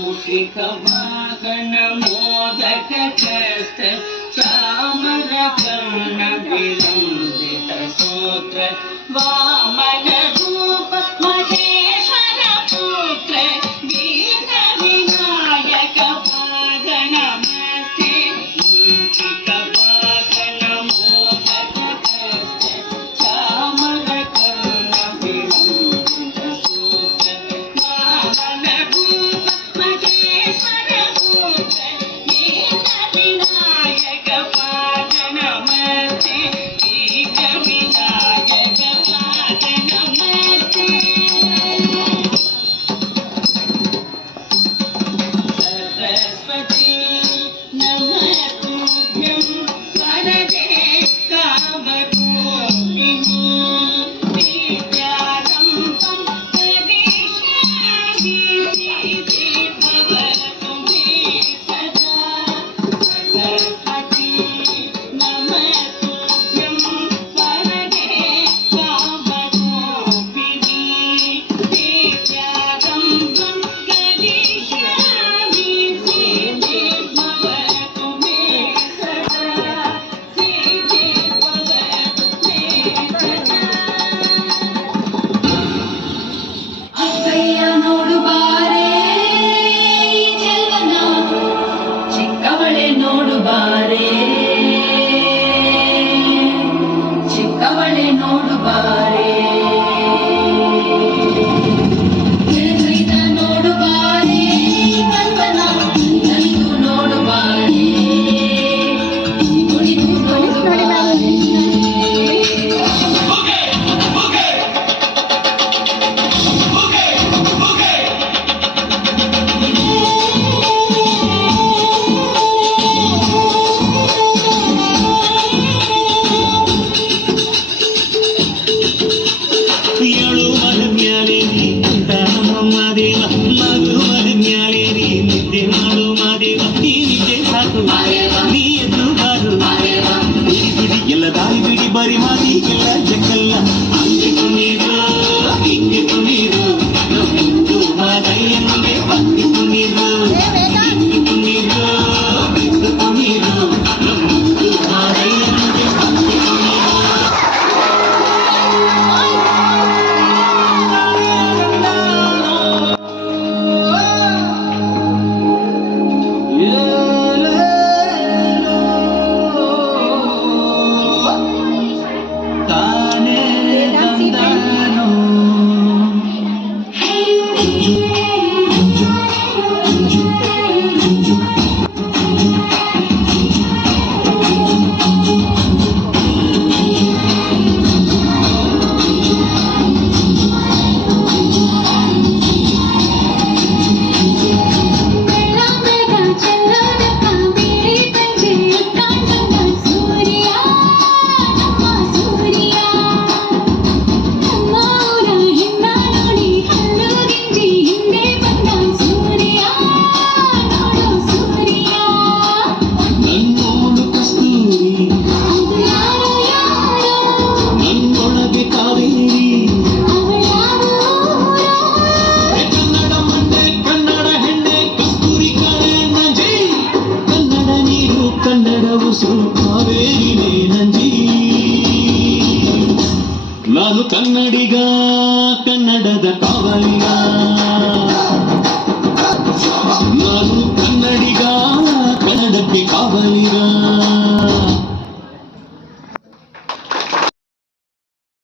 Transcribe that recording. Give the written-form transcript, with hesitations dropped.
मूषिकवाहन मोदक कस्त चामर कर्ण विलंबित सूत्र वामन रूप महेश्वर पुत्र वीर विनायक पाद नमस्ते मूषिकवाहन मोदक कस्त चामर कर्ण विलंबित सूत्र वामन रूप विनायक पाद नमस्ते विनायक पाद नमस्ते सरस्वती नमस्तुभ्यं वरदे कामरूपिणी विद्यारम्भं करिष्यामि भवतु मे सदा सरस्वती नमस्तुभ्यं वरदे कामरूपिणी विद्यारम्भं करिष्यामि भवतु मे सदा भवतु मे सदा ಅಕ್ಕಯ್ಯ ನೋಡು ಬಾರೆ ಚೆಲ್ವನ ಚಿಕ್ಕವಳೆ ನೋಡು ಬಾರೆ ಚಿಕ್ಕವಳೆ ನೋಡು ಬಾರೆ ಚೈತ್ರ ನೋಡು ಬಾರೆ ಕಲ್ಪನ ನಂದು ನೋಡು ಬಾರೆ ಕುಣಿದು ನೋಡು ಬಾರೆ ಬರಿ ಮಾತಿ ಎಲ್ಲ ಜಕ್ಕಲ್ಲ ಹಂಗೆ ಕುಣೀರು ಹಿಂಗೆ ಕುಣೀರು ಬಿಂದು ಮಾದಯ್ಯನಿಗೆ ಬಂದು ಕುಣೀರು ಹಿಂಗೆ ಕುಣೀರು ಬಿಂದು ಕುಣೀರು ಬಿಂದು ಮಾದಯ್ಯನಿಗೆ ಬಂದು ನಾನು ಕನ್ನಡಿಗ ಕನ್ನಡದ ಕಾವಲಿಗ